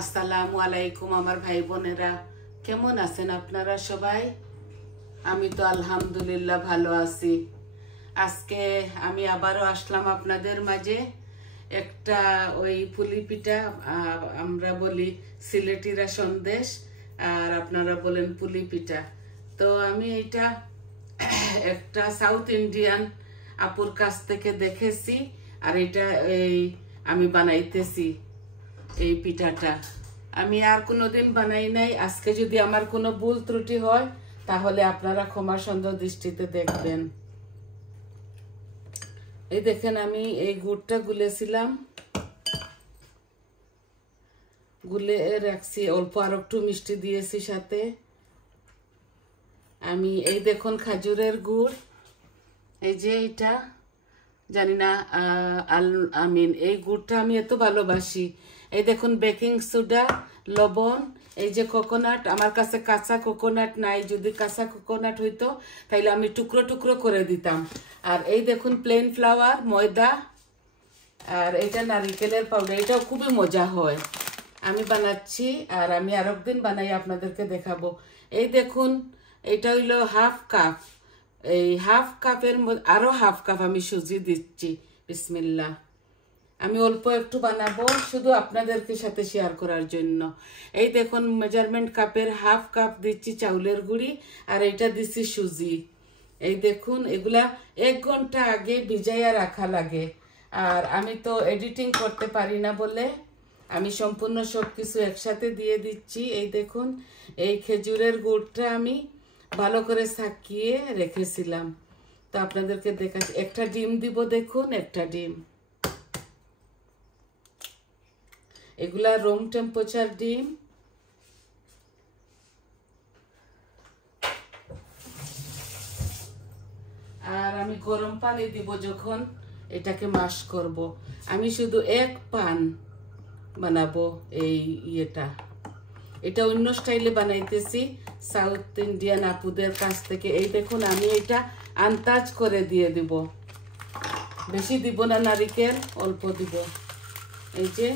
আসসালামু আলাইকুম আমার ভাই বোনেরা, কেমন আছেন আপনারা সবাই? আমি তো আলহামদুলিল্লাহ ভালো আছি। আজকে আমি আবারও আসলাম আপনাদের মাঝে। একটা ওই পুলি পিঠা, আমরা বলি সিলেটিরা সন্দেশ আর আপনারা বলেন পুলি পিঠা। তো আমি এটা একটা সাউথ ইন্ডিয়ান আপুর কাছ থেকে দেখেছি, আর এটা এই আমি বানাইতেছি। এই পিঠাটা আমি আর কোনোদিন বানাই নাই। আজকে যদি আমার কোনো ভুল ত্রুটি হয় তাহলে আপনারা ক্ষমা সুন্দর দৃষ্টিতে দেখবেন। এই দেখেন, আমি এই গুড়টা গুলেছিলাম, গুলে রাখছি, অল্প আর একটু মিষ্টি দিয়েছি সাথে। আমি এই দেখুন খাজুরের গুড়, এই যে এটা জানি না এই গুড়টা আমি এত ভালোবাসি। এই দেখুন বেকিং সোডা, লবণ, এই যে কোকোনাট। আমার কাছে কাঁচা কোকোনাট নাই, যদি কাঁচা কোকোনাট হইতো তাইলে আমি টুকরো টুকরো করে দিতাম। আর এই দেখুন প্লেন ফ্লাওয়ার, ময়দা, আর এটা নারিকেলের পাউডার। এটাও খুবই মজা হয়, আমি বানাচ্ছি আর আমি আর একদিন বানাই আপনাদেরকে দেখাবো। এই দেখুন, এটা হইলো হাফ কাপ। এই হাফ কাপের আরো হাফ কাপ আমি সুজি দিচ্ছি। বিসমিল্লাহ। আমি অল্প একটু বানাবো শুধু আপনাদেরকে সাথে শেয়ার করার জন্য। এই দেখুন মেজারমেন্ট কাপের হাফ কাপ দিচ্ছি চাউলের গুঁড়ি, আর এটা দিচ্ছি সুজি। এই দেখুন, এগুলা 1 ঘন্টা আগে ভিজাইয়া রাখা লাগে। আর আমি তো এডিটিং করতে পারি না বলে আমি সম্পূর্ণ সবকিছু একসাথে দিয়ে দিচ্ছি। এই দেখুন, এই খেজুরের গুড়টা আমি ভালো করে ছাকিয়ে রেখেছিলাম, তো আপনাদেরকে দেখাচ্ছি। একটা ডিম দিব, দেখুন একটা ডিম। এগুলা রুম টেম্পারেচার ডিম। আর আমি গরম পানি দিব যখন এটাকে মাশ করব। আমি শুধু 1 পান বানাবো এই ইয়েটা। এটা অন্য স্টাইলে বানাইতেছি সাউথ ইন্ডিয়ান আপুদের কাছ থেকে। এই দেখুন, আমি এটা আন্দাজ করে দিয়ে দিব, বেশি দিব না নারিকেল, অল্প দিব। এই যে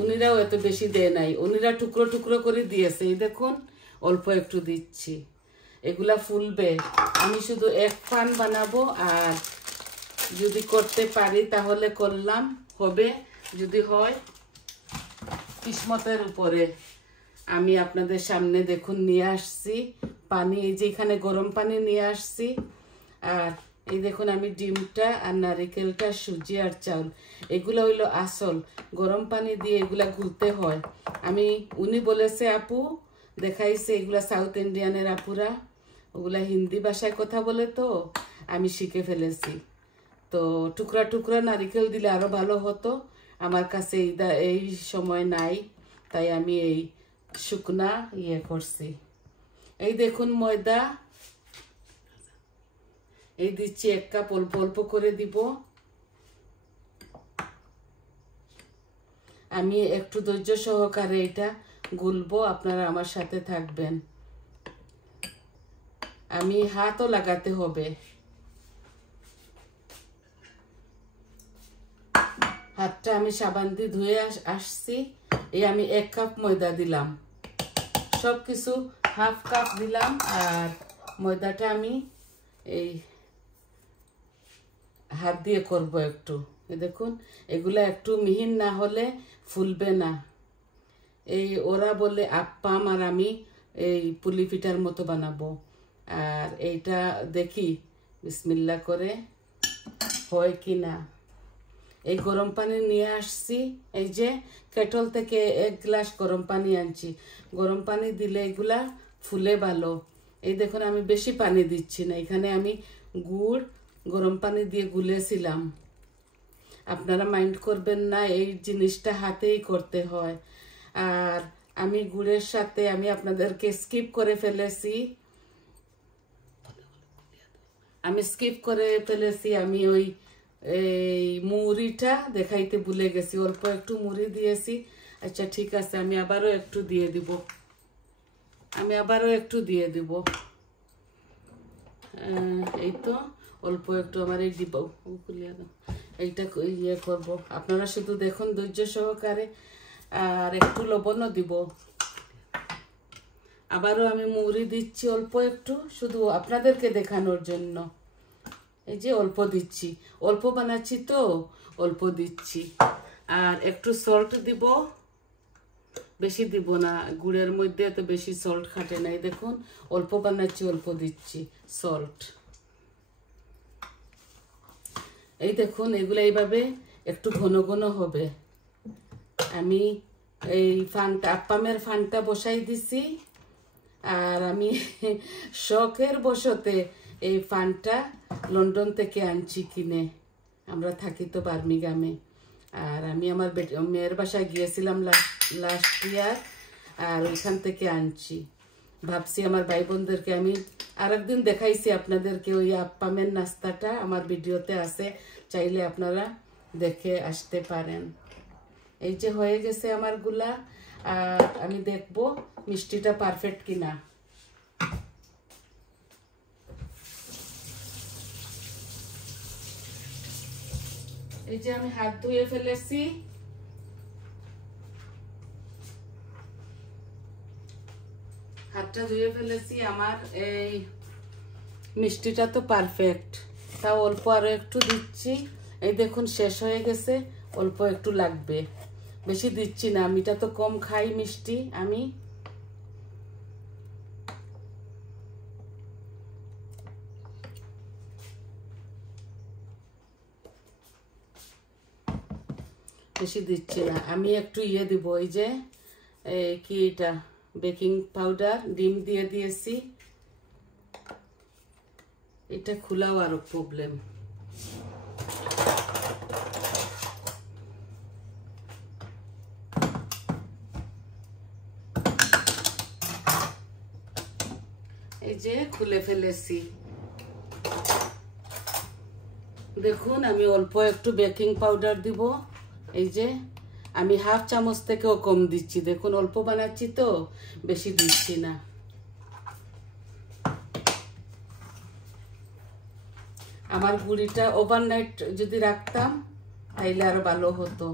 উনিরাও এত বেশি দেয় নাই, উনিরা টুকরো টুকরো করে দিয়েছে। এই দেখুন, অল্প একটু দিচ্ছি। এগুলা ফুলবে। আমি শুধু 1 পান বানাবো, আর যদি করতে পারি তাহলে করলাম, হবে, যদি হয় কিসমতের উপরে। আমি আপনাদের সামনে দেখুন নিয়ে আসছি পানি, এই যে এখানে গরম পানি নিয়ে আসছি। আর এই দেখুন, আমি ডিমটা আর নারিকেলটা, সুজি আর চাউল, এগুলো হইলো আসল। গরম পানি দিয়ে এগুলা গুলতে হয়। উনি বলেছে, আপু দেখাইছে, এগুলা সাউথ ইন্ডিয়ানের আপুরা, ওগুলা হিন্দি ভাষায় কথা বলে, তো আমি শিখে ফেলেছি। তো টুকরা টুকরা নারিকেল দিলে আরো ভালো হতো। আমার কাছে এই সময় নাই, তাই আমি এই শুকনা ইয়ে করছি। এই দেখুন ময়দা, এই দিচ্ছি 1 কাপ, অল্প অল্প করে দিব। আমি একটু ধৈর্য সহকারে এটা গুলবো, আপনারা আমার সাথে থাকবেন। আমি হাতও লাগাতে হবে, হাতটা আমি সাবান দিয়ে ধুয়ে আসছি। এই আমি 1 কাপ ময়দা দিলাম, সবকিছু হাফ কাপ দিলাম। আর ময়দাটা আমি এই হাত দিয়ে করব একটু। দেখুন, এগুলা একটু মিহিন না হলে ফুলবে না। এই ওরা বলে আপ্পাম, আর আমি এই পুলি পিঠার মতো বানাবো। আর এইটা দেখি বিসমিল্লাহ করে হয় কি না। এই গরম পানি নিয়ে আসছি, এই যে কেটল থেকে 1 গ্লাস গরম পানি আনছি। গরম পানি দিলে এগুলা ফুলে ভালো। এই দেখুন, আমি বেশি পানি দিচ্ছি না, এখানে আমি গুড় গরম পানি দিয়ে গুলেছিলাম। আপনারা মাইন্ড করবেন না, এই জিনিসটা হাতেই করতে হয়। আর আমি গুড়ের সাথে আমি আপনাদেরকে স্কিপ করে ফেলেছি, আমি ওই এই মুড়িটা দেখাইতে ভুলে গেছি, অল্প একটু মুড়ি দিয়েছি। আচ্ছা ঠিক আছে, আমি আবারও একটু দিয়ে দিব। এই তো অল্প একটু আমার এই দিব, এইটা ইয়ে করবো। আপনারা শুধু দেখুন ধৈর্য সহকারে। আর একটু লবণও দিব। আবারও আমি মৌরি দিচ্ছি অল্প একটু, শুধু আপনাদেরকে দেখানোর জন্য। এই যে অল্প দিচ্ছি, অল্প বানাচ্ছি তো অল্প দিচ্ছি। আর একটু সল্ট দিব, বেশি দিব না, গুড়ের মধ্যে তো বেশি সল্ট খাটে নাই। দেখুন অল্প বানাচ্ছি, অল্প দিচ্ছি সল্ট। এই দেখুন এগুলো এইভাবে একটু ঘন ঘন হবে। আমি এই ফানটা আপ্পামের ফানটা বসাই দিছি। আর আমি শখের বশতে এই ফানটা লন্ডন থেকে আনছি কিনে, আমরা থাকি তো বার্মিংহামে। আর আমি আমার মেয়ের বাসায় গিয়েছিলাম লাস্ট ইয়ার, আর ওইখান থেকে আনছি। ভাবছি আমার ভাই বোনদেরকে আমি আরেকদিন দেখাইছি আপনাদেরকে, ওই আপ্পামের নাস্তাটা আমার ভিডিওতে আছে, চাইলে আপনারা দেখে আসতে পারেন। এই যে হয়ে গেছে আমার গুলা। আর আমি দেখবো মিষ্টিটা পারফেক্ট কিনা। এই যে আমি হাত ধুয়ে ফেলেছি। হাতটা ধুয়ে ফেলেছি। আমার এই মিষ্টিটা তো পারফেক্ট, তাও অল্প আরো একটু দিচ্ছি। এই দেখুন শেষ হয়ে গেছে, অল্প একটু লাগবে, বেশি দিচ্ছি না। আমিটা তো কম খাই মিষ্টি আমি। বেশি দিচ্ছি না। আমি একটু ইয়ে দিব, এই যে কি এটা বেকিং পাউডার, ডিম দিয়ে দিয়েছি। এটা খোলাও আরো প্রবলেম। এই যে খুলে ফেলেছি। দেখুন আমি অল্প একটু বেকিং পাউডার দিব। এই যে আমি হাফ চামচ থেকেও কম দিচ্ছি। দেখুন অল্প বানাচ্ছি তো বেশি দিচ্ছি না। আমার গুঁড়িটা ওভারনাইট যদি রাখতাম তাইলে আরো ভালো হতো।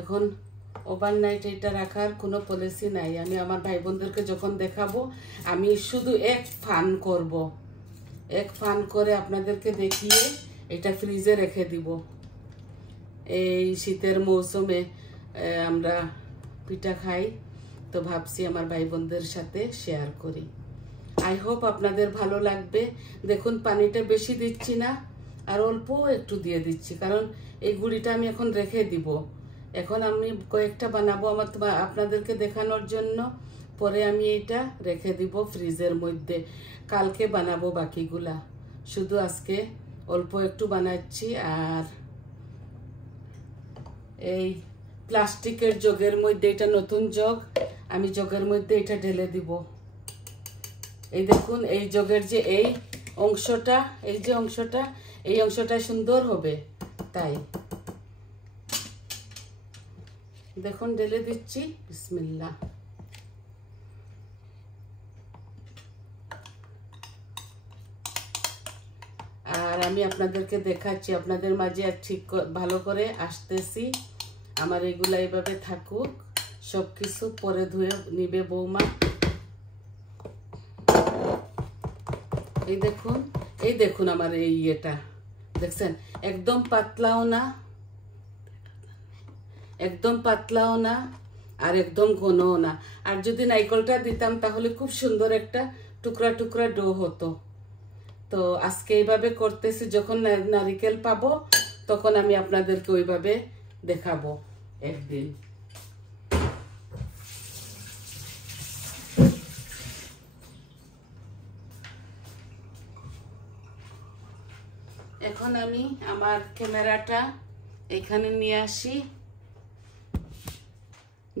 এখন ওভারনাইট এটা রাখার কোনো পলিসি নাই। আমি আমার ভাই বোনদেরকে যখন দেখাবো আমি শুধু এক ফান করব, এক ফান করে আপনাদেরকে দেখিয়ে এটা ফ্রিজে রেখে দিব। এই শীতের মৌসুমে আমরা পিঠা খাই, তো ভাবছি আমার ভাই বোনদের সাথে শেয়ার করি। আই হোপ আপনাদের ভালো লাগবে। দেখুন পানিটা বেশি দিচ্ছি না, আর অল্প একটু দিয়ে দিচ্ছি, কারণ এই গুঁড়িটা আমি এখন রেখে দিব। এখন আমি কয়েকটা বানাবো আমার আপনাদেরকে দেখানোর জন্য, পরে আমি এটা রেখে দিব ফ্রিজের মধ্যে। কালকে বানাবো বাকিগুলা, শুধু আজকে অল্প একটু বানাচ্ছি। আর এই প্লাস্টিকের জগের মধ্যে, এটা নতুন জগ, আমি জগের মধ্যে এটা ঢেলে দিব। এই দেখুন এই জগের যে এই অংশটা, এই যে অংশটা, এই অংশটা সুন্দর হবে, তাই দেখুন ঢেলে দিচ্ছি। বিসমিল্লাহ। আর আমি আপনাদেরকে দেখাচ্ছি, আপনাদের মাঝে ঠিক ভালো করে আসতেছি। আমার এগুলা এইভাবে থাকুক, সবকিছু পরে ধুয়ে নিবে বৌমা। এই দেখুন, এই দেখুন আমার এই ইয়েটা দেখছেন, একদম পাতলাও না, একদম পাতলাও না, আর একদম ঘনও না। আর যদি নারকেলটা দিতাম তাহলে খুব সুন্দর একটা টুকরা টুকরা ডো হতো। তো আজকে এইভাবে করতেছি, যখন নারকেল পাবো তখন আমি আপনাদেরকে ওইভাবে দেখাবো একদিন। এখন আমি আমার ক্যামেরাটা এখানে নিয়ে আসি,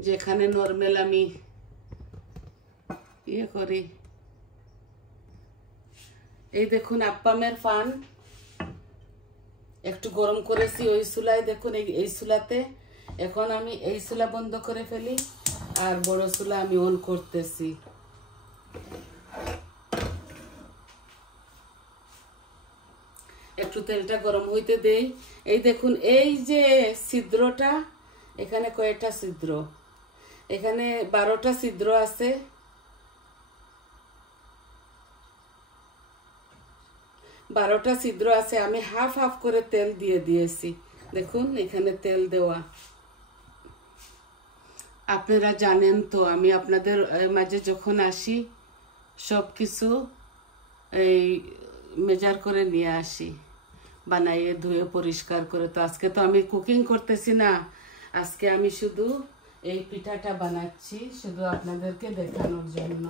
যেখানে নরমাল আমি ইয়ে করি। এই দেখুন আপ্পামের ফান একটু গরম করেছি ওই চুলায়। দেখুন এই চুলাতে, এখন আমি এই চুলা বন্ধ করে ফেলি, আর বড় চুলা আমি অন করতেছি। একটু তেলটা গরম হইতে দেই। এই দেখুন এই যে ছিদ্রটা, এখানে কয়েকটা ছিদ্র, এখানে 12টা ছিদ্র আছে। আমি হাফ হাফ করে তেল দিয়ে দিয়েছি। দেখুন এখানে তেল দেওয়া। আপনারা জানেন তো আমি আপনাদের মাঝে যখন আসি সব কিছু এই মেজার করে নিয়ে আসি, বানাইয়ে ধুয়ে পরিষ্কার করে। তো আজকে তো আমি কুকিং করতেছি না, আজকে আমি শুধু এই পিঠাটা বানাচ্ছি শুধু আপনাদেরকে দেখানোর জন্য।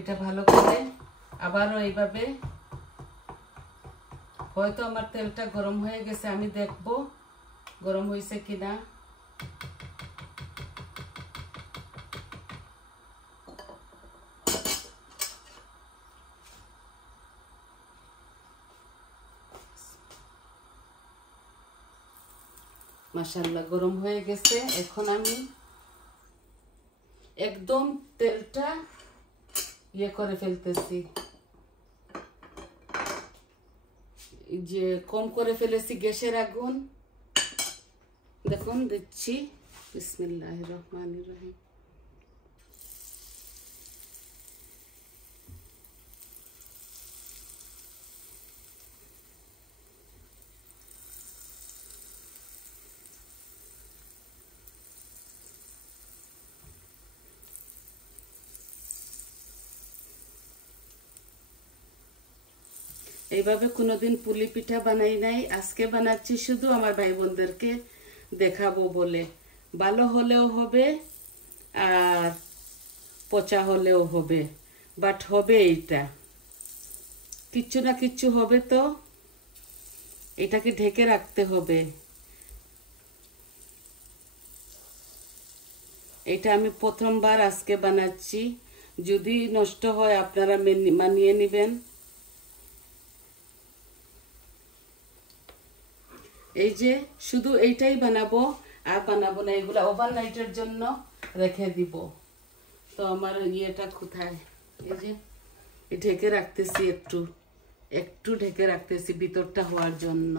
এটা ভালো করে আবারও এইভাবে, হয়তো আমার তেলটা গরম হয়ে গেছে, আমি দেখব গরম হয়েছে কিনা। মাশাআল্লাহ গরম হয়ে গেছে। এখন আমি একদম তেলটা ইয়ে করে ফেলতেছি, যে কম করে ফেলেছি গ্যাসের আগুন। দেখুন দিচ্ছি, বিসমিল্লাহির রহমানির রহিম। এইভাবে কোনোদিন পুলি পিঠা বানাই নাই, আজকে বানাচ্ছি শুধু আমার ভাই বোনদেরকে দেখাবো বলে। ভালো হলেও হবে আর পচা হলেও হবে, বাট হবে, এইটা কিচ্ছু না কিচ্ছু হবে। তো এটাকে ঢেকে রাখতে হবে। এটা আমি প্রথমবার আজকে বানাচ্ছি, যদি নষ্ট হয় আপনারা মানিয়ে নেবেন। এই যে শুধু এইটাই বানাবো, আর বানাবো না, এগুলা ওভারনাইটের জন্য রেখে দিব। তো আমার ইয়েটা কোথায়, এই যে ঢেকে রাখতেছি, একটু একটু ঢেকে রাখতেছি ভিতরটা হওয়ার জন্য।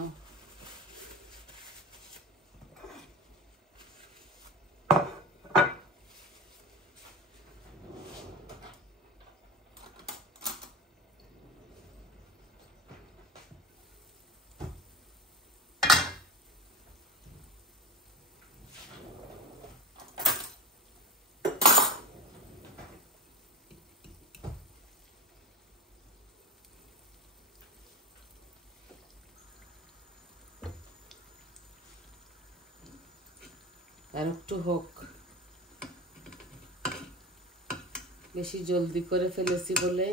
আর একটু হোক, বেশি জলদি করে ফেলেছি বলে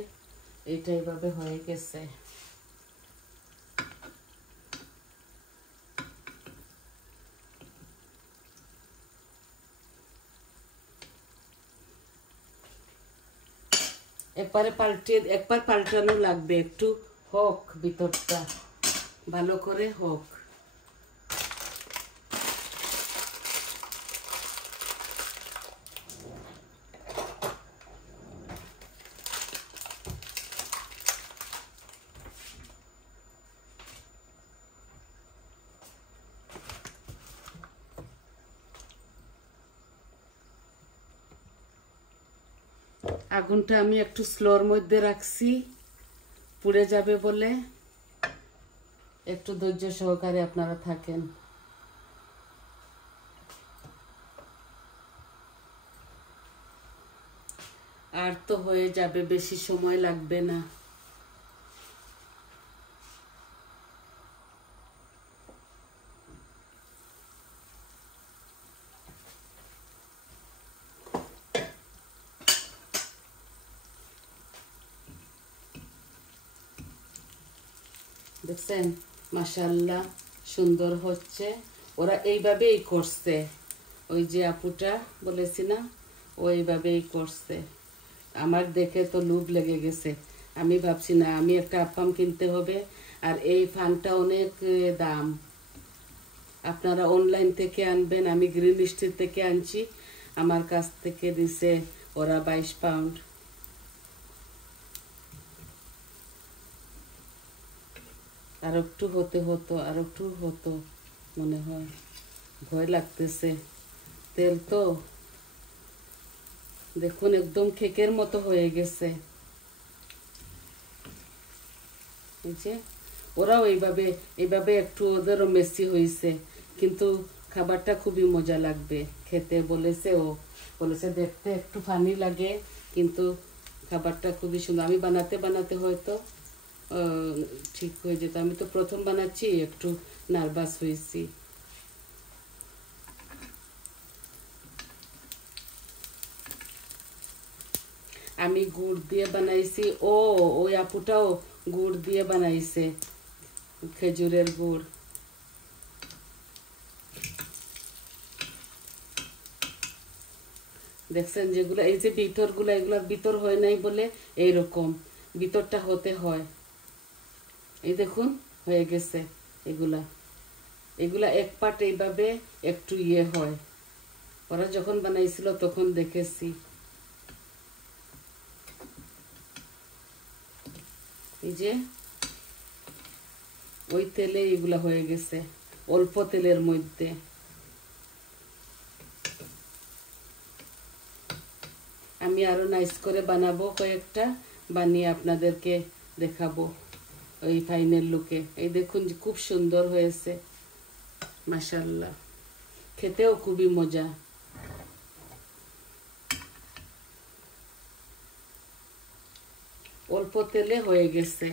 এইটা এইভাবে হয়ে গেছে। একবার পাল্টানো লাগবে, একটু হোক, ভিতরটা ভালো করে হোক। আগুনটা আমি একটু স্লোর মধ্যে রাখছি, পুড়ে যাবে বলে। একটু ধৈর্য সহকারে আপনারা থাকেন। আর তো হয়ে যাবে, বেশি সময় লাগবে না। দেখছেন মাশাআল্লাহ সুন্দর হচ্ছে। ওরা এইভাবেই করছে, ওই যে আপুটা বলেছি না, ও এইভাবেই করছে। আমার দেখে তো লোভ লেগে গেছে। আমি ভাবছি না, আমি একটা আপ্পাম কিনতে হবে, আর এই ফানটা অনেক দাম। আপনারা অনলাইন থেকে আনবেন, আমি গ্রিন স্ট্রিট থেকে আনছি, আমার কাছ থেকে দিছে ওরা 22 পাউন্ড। আর একটু আর একটু হতো মনে হয়, ভয় লাগতেছে। তেল তো দেখুন একদম কেকের মতো হয়ে গেছে। এই যে ওরাও এইভাবে একটু ওদেরও মেসি হয়েছে, কিন্তু খাবারটা খুবই মজা লাগবে খেতে। বলেছে দেখতে একটু ফানি লাগে, কিন্তু খাবারটা খুবই সুন্দর। আমি বানাতে বানাতে হয়তো ঠিক হয়ে যেত। আমি তো প্রথম বানাচ্ছি, একটু নার্ভাস হয়েছি। আমি গুড় দিয়ে বানাইছি। ওই আপুটাও গুড় দিয়ে বানাইছে, খেজুরের গুড়। দেখছেন যেগুলো, এই যে ভিতরগুলো, এগুলোর ভিতর হয় নাই বলে এইরকম, ভিতরটা হতে হয়। এই দেখুন হয়ে গেছে। এগুলা এক পাট এইভাবে একটু হয়। ওরা যখন বানাইছিল তখন দেখেছি। এই যে ওই তেলে এগুলা হয়ে গেছে, অল্প তেলের মধ্যে। আমি আরো নাইস করে বানাবো, কয়েকটা বানিয়ে আপনাদেরকে দেখাবো ওই ফাইনাল লুকে। এই দেখুন খুব সুন্দর হয়েছে, মাশাআল্লাহ। খেতেও খুবই মজা। অল্প তেলে হয়ে গেছে।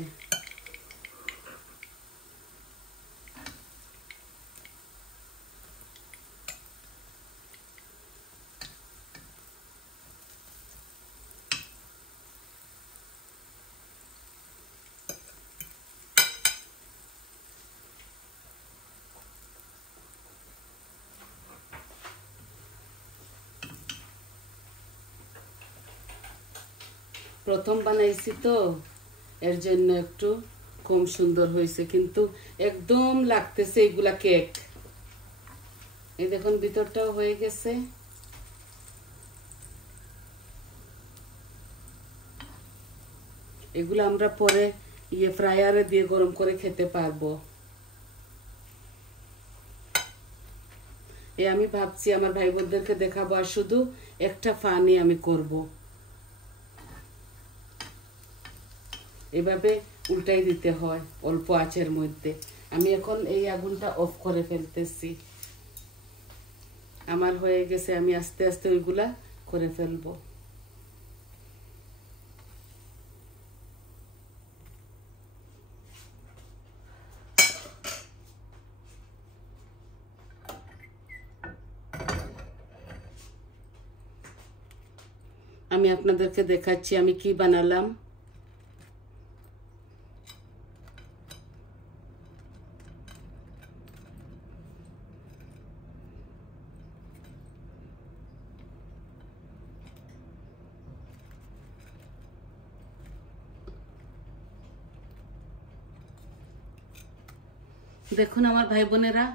প্রথম বানাইছি তো এর জন্য একটু কম সুন্দর হয়েছে, কিন্তু একদম লাগতেছে এগুলা কেক। এই দেখুন ভিতরটাও হয়ে গেছে। এগুলো আমরা পরে ফ্রায়ারে দিয়ে গরম করে খেতে পারবো। আমি ভাবছি আমার ভাই বোনদেরকে দেখাবো, আর শুধু একটা ফানি আমি করব। এভাবে উল্টাই দিতে হয় অল্প আঁচের মধ্যে। আমি এখন এই আগুনটা অফ করে ফেলতেছি। আমার হয়ে গেছে, আমি আস্তে আস্তে ওইগুলা করে ফেলবো। আমি আপনাদেরকে দেখাচ্ছি আমি কি বানালাম। দেখুন আমার ভাই বোনেরা,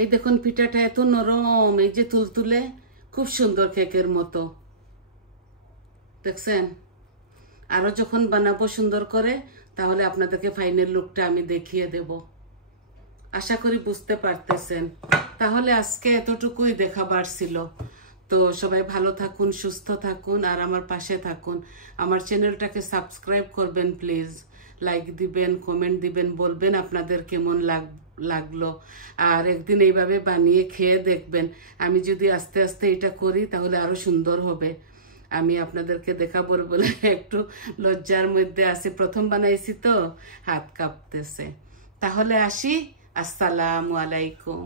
এই দেখুন পিঠাটা এত নরম, এই যে তুলতুলে, খুব সুন্দর কেকের মতো। দেখছেন? আরো যখন বানাবো সুন্দর করে, তাহলে আপনাদেরকে ফাইনাল লুকটা আমি দেখিয়ে দেব। আশা করি বুঝতে পারতেছেন। তাহলে আজকে এতটুকুই দেখাবার ছিল। তো সবাই ভালো থাকুন, সুস্থ থাকুন, আর আমার পাশে থাকুন। আমার চ্যানেলটাকে সাবস্ক্রাইব করবেন প্লিজ। লাইক দিবেন, কমেন্ট দিবেন, বলবেন আপনাদের কেমন লাগলো। আর একদিন এইভাবে বানিয়ে খেয়ে দেখবেন। আমি যদি আস্তে আস্তে এটা করি তাহলে আরো সুন্দর হবে। আমি আপনাদেরকে দেখাবো বলে একটু লজ্জার মধ্যে আছি, প্রথম বানাইছি তো হাত কাঁপতেছে। তাহলে আসি, আসসালামু আলাইকুম।